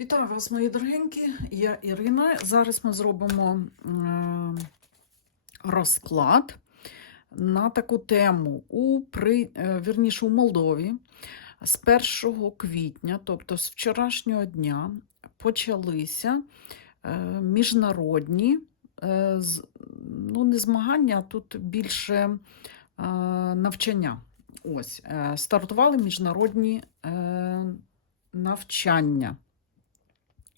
Вітаю вас, мої дорогенькі. Я Ірина. Зараз ми зробимо е, розклад на таку тему у при, е, вірніше, у Молдові з 1 квітня, тобто з вчорашнього дня, почалися е, міжнародні ну, не змагання, а тут більше навчання. Ось, стартували міжнародні навчання.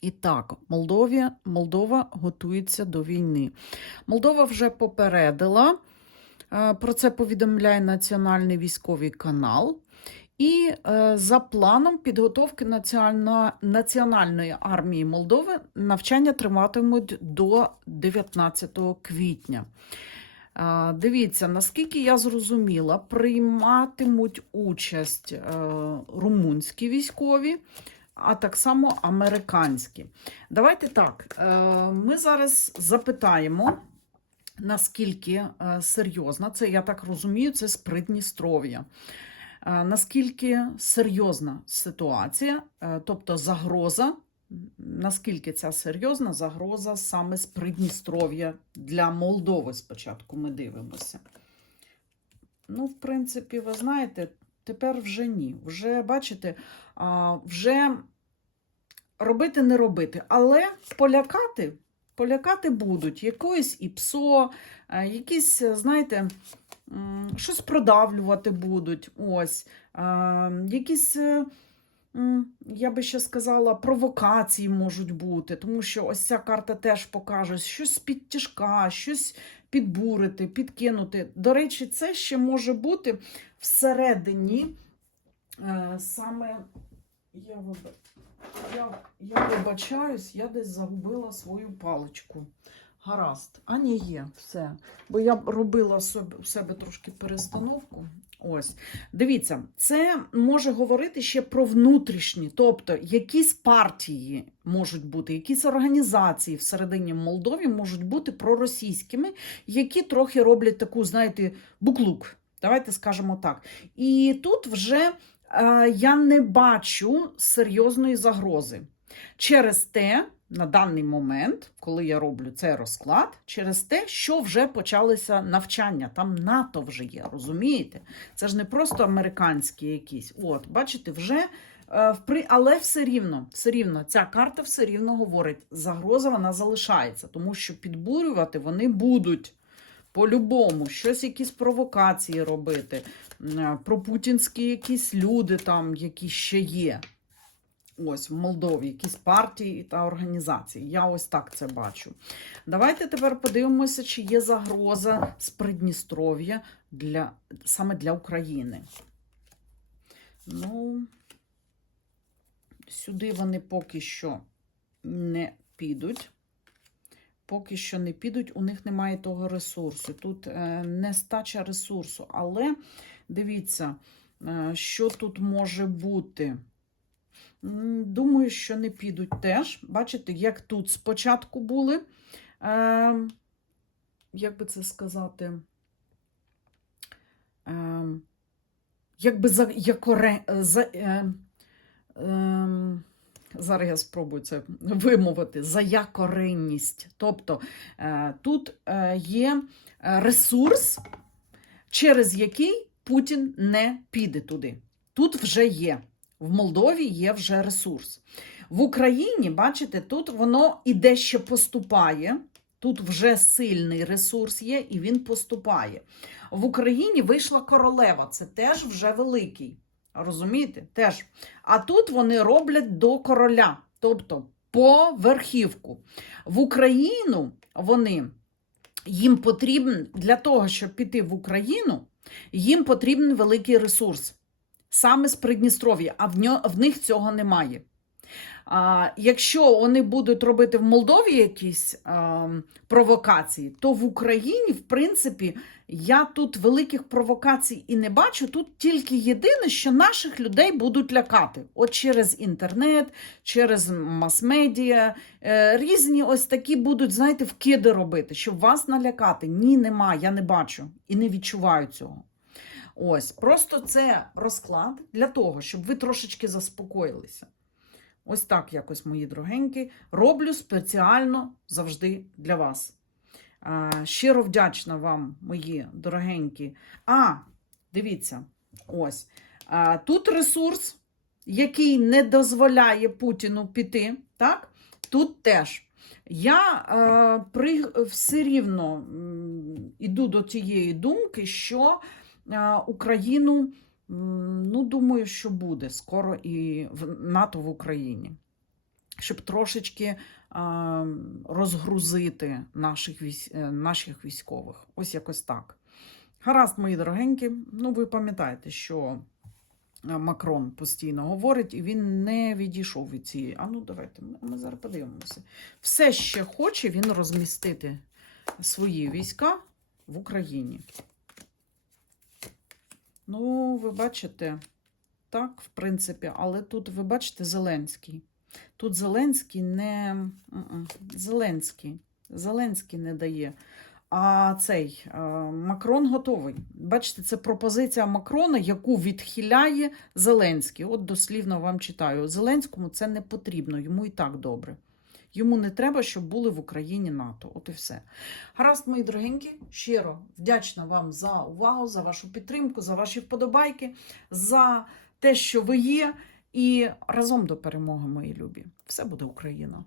І так, Молдові, Молдова готується до війни. Молдова вже попередила, е, про це повідомляє Національний військовий канал. І е, за планом підготовки національної, армії Молдови навчання триватимуть до 19 квітня. Е, Дивіться, наскільки я зрозуміла, прийматимуть участь румунські військові, а так само американські. Давайте так. е, Ми зараз запитаємо, наскільки е, серйозна, це я так розумію, це з Придністров'я. Е, Наскільки серйозна ситуація, тобто загроза, наскільки ця серйозна загроза саме з Придністров'я для Молдови спочатку ми дивимося. Ну, в принципі, ви знаєте, тепер вже ні. Вже, бачите, вже робити не робити, але полякати, полякати будуть якоїсь і псо, якісь, е, знаєте, щось продавлювати будуть. Ось, е, якісь. Я би ще сказала, провокації можуть бути, тому що ось ця карта теж покаже щось з-під тяжка, щось підбурити, підкинути. До речі, це ще може бути всередині е, саме я, виб... я, я вибачаюсь, я десь загубила свою паличку. Гаразд. А ні, є, все. Бо я робила у себе трошки перестановку. Ось. Дивіться, це може говорити ще про внутрішні, тобто якісь партії можуть бути, якісь організації всередині Молдові можуть бути проросійськими, які трохи роблять таку, знаєте, буклук. Давайте скажемо так. І тут вже е, я не бачу серйозної загрози. Через те, на даний момент, коли я роблю цей розклад, через те, що вже почалися навчання, там НАТО вже є, розумієте? Це ж не просто американські якісь. От, бачите, вже е, впри... але все рівно, все рівно, ця карта все рівно говорить, загроза вона залишається, тому що підбурювати вони будуть. По-любому, щось якісь провокації робити, м, пропутінські якісь люди там, які ще є. Ось в Молдові якісь партії та організації. Я ось так це бачу. Давайте тепер подивимося, чи є загроза з Придністров'я для, саме для України. Ну, сюди вони поки що не підуть. Поки що не підуть, у них немає того ресурсу. Тут е, нестача ресурсу. Але дивіться, е, що тут може бути. Думаю, що не підуть теж. Бачите, як тут спочатку були. Е, як би це сказати? Е, якби за, якоре, за, е, е, зараз я спробую це вимовити, за якоренність. Тобто е, тут е, є е, ресурс, через який Путін не піде туди. Тут вже є. В Молдові є вже ресурс. В Україні, бачите, тут воно і дещо поступає. Тут вже сильний ресурс є, і він поступає. В Україні вийшла королева, це теж вже великий. Розумієте? Теж. А тут вони роблять до короля, тобто по верхівку. В Україну вони їм потрібен для того, щоб піти в Україну, їм потрібен великий ресурс саме з Придністров'я, а в, ньо, в них цього немає. А, якщо вони будуть робити в Молдові якісь а, провокації, то в Україні, в принципі, я тут великих провокацій і не бачу. Тут тільки єдине, що наших людей будуть лякати. От через інтернет, через мас-медіа, е, різні ось такі будуть, знаєте, вкиди робити, щоб вас налякати. Ні, нема, я не бачу і не відчуваю цього. Ось, просто це розклад для того, щоб ви трошечки заспокоїлися. Ось так якось, мої дорогенькі. Роблю спеціально завжди для вас. Щиро вдячна вам, мої дорогенькі. А, дивіться, ось. Тут ресурс, який не дозволяє Путіну піти. Так? Тут теж. Я при, все рівно м, іду до тієї думки, що Україну, ну, думаю, що буде скоро і в НАТО в Україні. Щоб трошечки розгрузити наших, е, наших військових. Ось якось так. Гаразд, мої дорогенькі. Ну, ви пам'ятаєте, що Макрон постійно говорить, і він не відійшов від цієї. А ну, давайте, ми зараз подивимося. Все ще хоче він розмістити свої війська в Україні. Ну, ви бачите, так, в принципі, але тут ви бачите Зеленський. Тут Зеленський не Зеленський. Зеленський не дає. А цей Макрон готовий. Бачите, це пропозиція Макрона, яку відхиляє Зеленський. От дослівно вам читаю. Зеленському це не потрібно, йому і так добре. Йому не треба, щоб були в Україні НАТО. От і все. Гаразд, мої дорогенькі, щиро вдячна вам за увагу, за вашу підтримку, за ваші вподобайки, за те, що ви є. І разом до перемоги, мої любі. Все буде Україна!